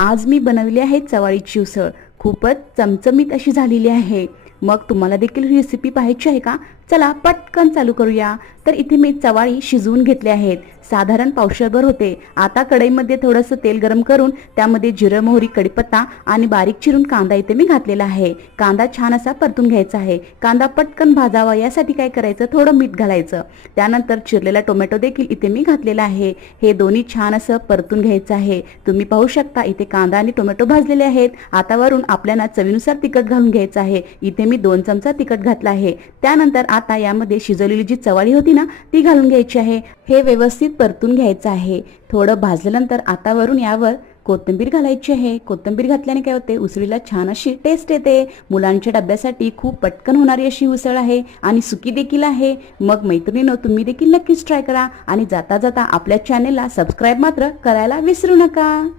आज मी बनवली आहे चवाळीची उसळ। खूपच चमचमीत अशी झालेली आहे। मग तुम्हाला देखील ही रेसिपी पाहायची आहे का? चला पटकन चालू करूया। तर इथे मी चवाळी शिजवून घेतले आहेत, साधारण पावशेरभर होते। आता कढईमध्ये थोडंसं तेल गरम करून त्यामध्ये जिरं, मोहरी, कढीपत्ता आणि बारीक चिरून कांदा इथे मी घातलेला आहे। कांदा छान असा परतून घ्यायचा आहे। कांदा पटकन भाजावा यासाठी काय करायचं, थोडं मीठ घालायचं। त्यानंतर चिरलेला टोमॅटो देखील इथे मी घातलेला आहे। हे दोन्ही छान असं परतून घ्यायचं आहे। तुम्ही पाहू शकता इथे कांदा आणि टोमॅटो भाजलेले आहेत। आता वरून आपल्याला चवीनुसार तिखट घालून घ्यायचं आहे। इथे मी 2 चमचा तिखट घातला आहे। त्यानंतर आता यामध्ये शिजवलेली जी चवाळी होती ना ती घालून घ्यायची आहे। हे व्यवस्थित परतून घ्यायचं आहे। थोडं भाजल्यानंतर आता वरून यावर कोथिंबीर घालायची आहे। कोथिंबीर घातल्याने काय होते, उसळीला छान अशी टेस्ट येते। मुलांच्या डब्यासाठी खूप पटकन होणारी अशी उसळ आहे आणि सुकी देखील आहे। मग मैत्रिणींनो, तुम्ही देखील नक्कीच ट्राय करा आणि जाता जाता आपल्या चॅनेलला सबस्क्राईब मात्र करायला विसरू नका।